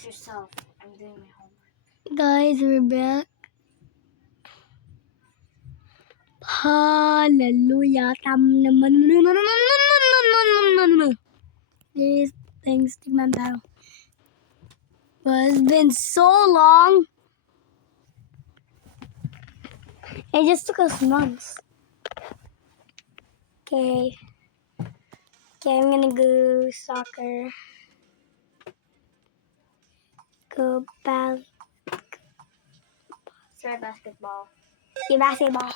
Focus yourself. I'm doing my homework. Guys, we're back. Hallelujah. These things tignan tayo. But it's been so long. It just took us months. Okay. Okay, I'm gonna go soccer. Go Try basketball. basketball.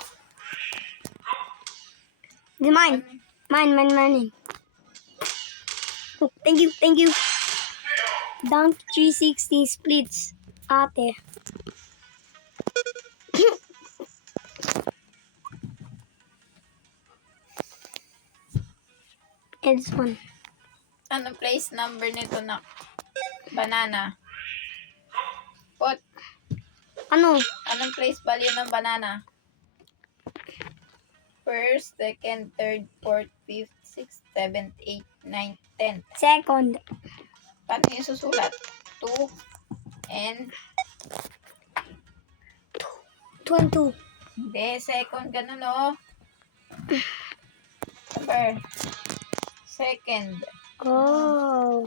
It's mine. Mine. Oh, thank you. Dunk 360 splits. Ate. It's one. Ano place number nito na? Banana. What? Ano? Anong place value ng banana? First, second, third, fourth, fifth, sixth, seventh, eighth, ninth, tenth. Second. Paano yung susulat? 2 and 2 and 2. hindi, second ganun oh. Number. Second. Oh.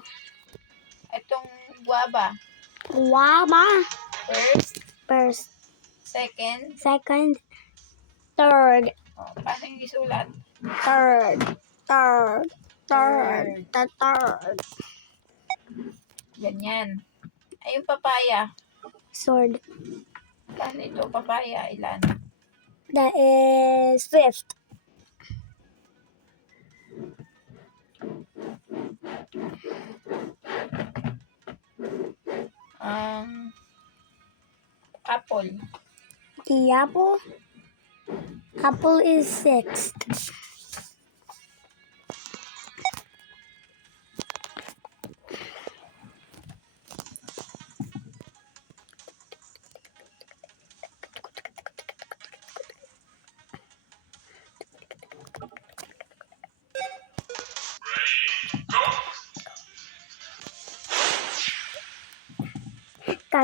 Itong guava. Guava. First, Second. second, Third. oh, paano yung isulat? Third. Third. The third. Ganyan. Ay, yung papaya. Sword. Paano ito? Papaya, ilan? That is fifth. Apple. The apple. Apple is sixth.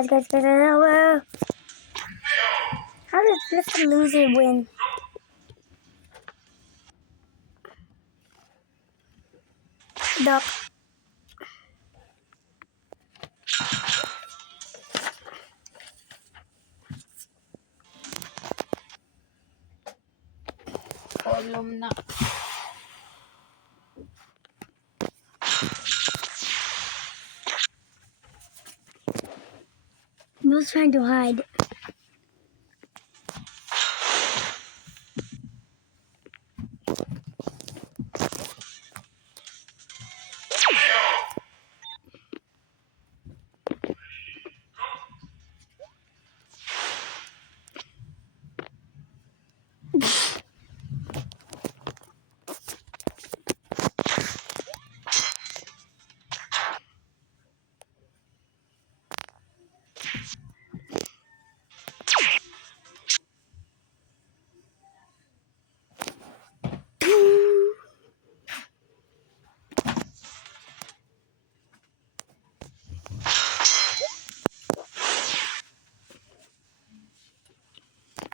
Guys. How did this loser win? Duck. Column na. Who's trying to hide?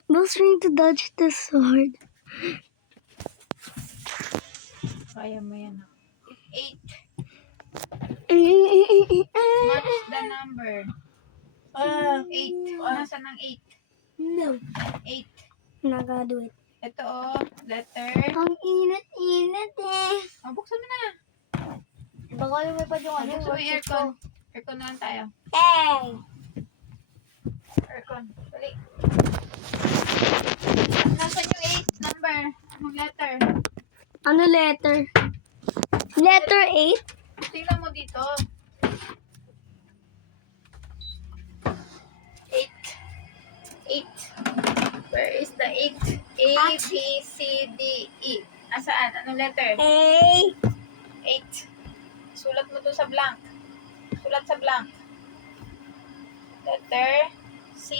Who's trying to dodge the sword? Kaya mo yan. 8. No. Match the number. 8. Nasaan ang 8? 8. I'm not gonna do it. Ito oh, letter. Ang init eh. Oh, buksan mo na. Baka lumipad yung ano. Buksan mo yung aircon. Aircon na lang tayo. Hey! Aircon. Dali. Nasaan yung 8 number? Anong letter? Ano letter? Letter 8? Tingnan mo dito. 8. Where is the 8? A, B, C, D, E. Asaan? Anong letter? A. 8. Sulat mo to sa blank. Sulat sa blank. Letter C.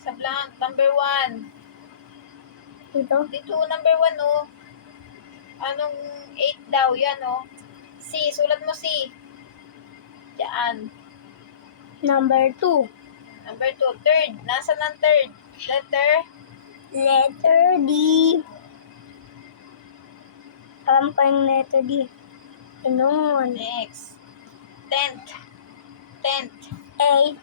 Sa blank. Number 1. Dito? Dito, number 1, oh. Anong 8 daw? Yan, oh. C. Sulat mo C. Diyan. Number 2. Number 2. Third. Nasaan ang third? Letter? Letter D. Alam ko yung letter D. Ganun. Next. 10th. 10th. A.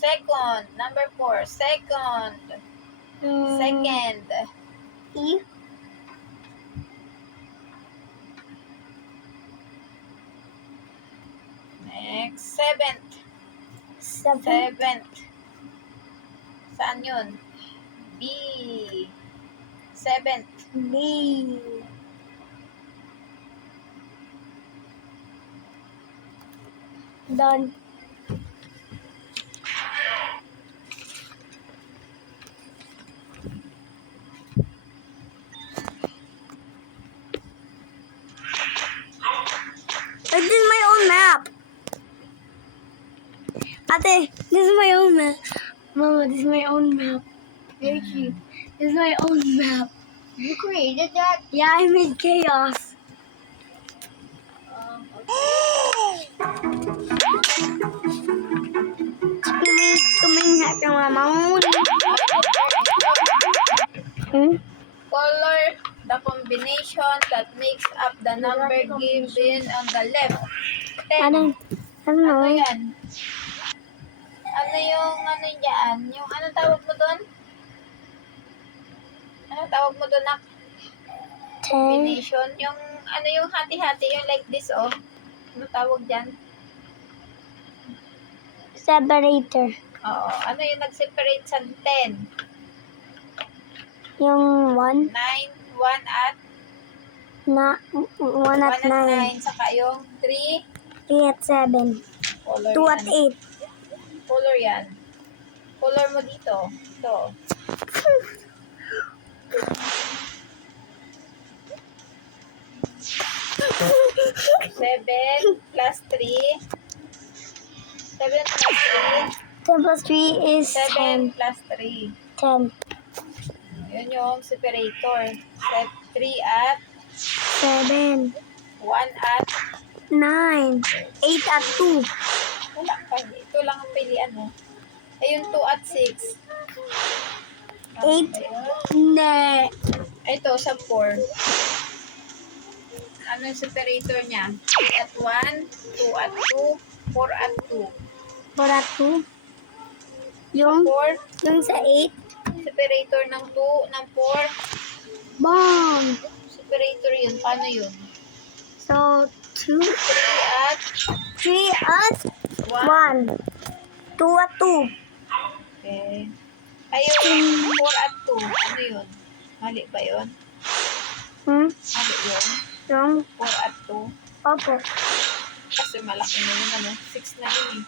Second. Number 4. Second. Second. E. Next. Seventh. 7. Seventh. Saan yun? B. Seventh. B. Done. This is my own map. Ate, this is my own map. Mama, this is my own map. Very cute. This is my own map. You created that? Yeah, I made chaos. Kumain ka mama mo. Color the combination that makes up the number given on the left. 10. Ano? Ano yan? Ano yung ano dyan? Yung ano tawag mo doon? Ano tawag mo doon na 10. combination? Yung ano yung hati-hati, yung like this, oh. Ano tawag dyan? Separator. Oo. Ano yung nag-separate sa 10? Yung 1 9, 1 at na 1 at 9. 9. Saka yung 3. 3 at 7. Color 2 at yan. 8. Color yan. Color mo dito. Ito. 7 plus 3. 7 plus 10 plus 3 3. is 7 10. plus 3. 10. Yun yung separator. 3 at 7. 1 at 9. 8 at 2. wala pa. Ito lang ang pilian mo. Ay, yung 2 at 6. 8. Hindi. Ito, sa 4. Ano yung separator niya? 3 at 1, 2 at 2, 4 at 2. 4 at 2. Yung 4, sa 8. separator ng 2, ng 4. Bomb. Separator yun. Paano yun? So, 2. 3 at 3 at 1. 1. 2 at 2. Okay. Ayun, 4 at 2. Ano yun? Mali ba yun? Mali yun. Yung 4 at 2. opo. Kasi malaki na yun. Ano? 6 na yun eh.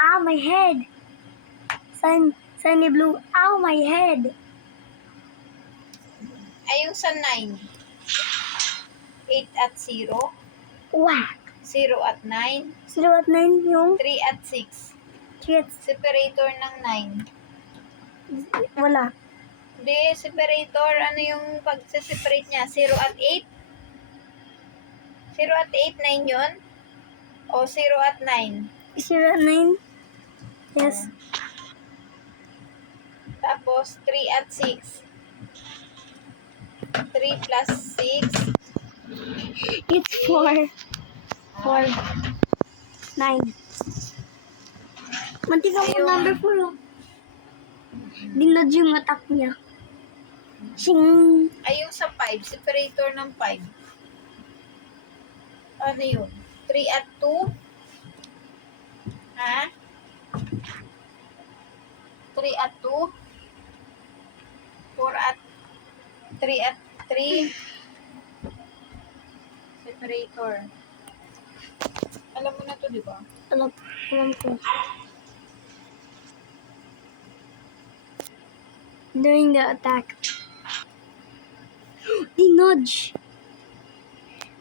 Ow, my head. Sunny blue. Ow, my head. Ay, yung sa 9. 8 at 0. Whack. 0 at 9. 0 at 9 yung 3 at 6. 3 at Separator ng 9. wala. Hindi, separator. Ano yung pag-separate niya? 0 at 8? 0 at 8, 9 yun? O 0 at 9? 0 at 9? Yes. Tapos 3 at 6. 3 plus 6. It's 4. 4. 9. Mantika mo number 4. Oh. Dinod yung attack niya. Sing. Ay, yung sa 5. Separator ng 5. Ano yun? 3 at 2? Ha? 3 at 2? 4 at 3 at 3? Separator. Alam mo na to, di ba? Alam ko. During the attack. The nudge.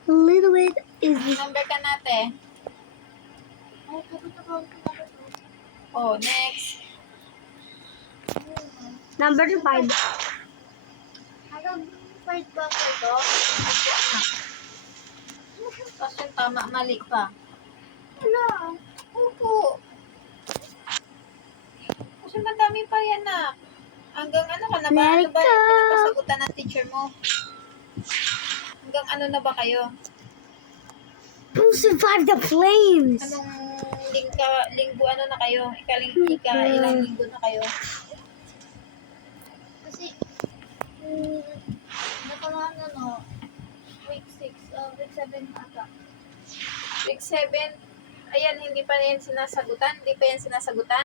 A little bit is Number ka natin. Oh, next. number 5. Anong part ba ko ito? Opo, anak. Question tama, mali pa. Wala. Opo. Kasi madami pa yan, nak. Hanggang ano ka na ba? Ano ba yung pinapasagutan ng teacher mo? Hanggang ano na ba kayo? Who survived the flames? Anong linggo ano na kayo? Ilang linggo na kayo? Kasi, nakamaan ano, week 6, week 7 ata. Week 7. Ayan, hindi pa yan sinasagutan? Hindi pa yan sinasagutan?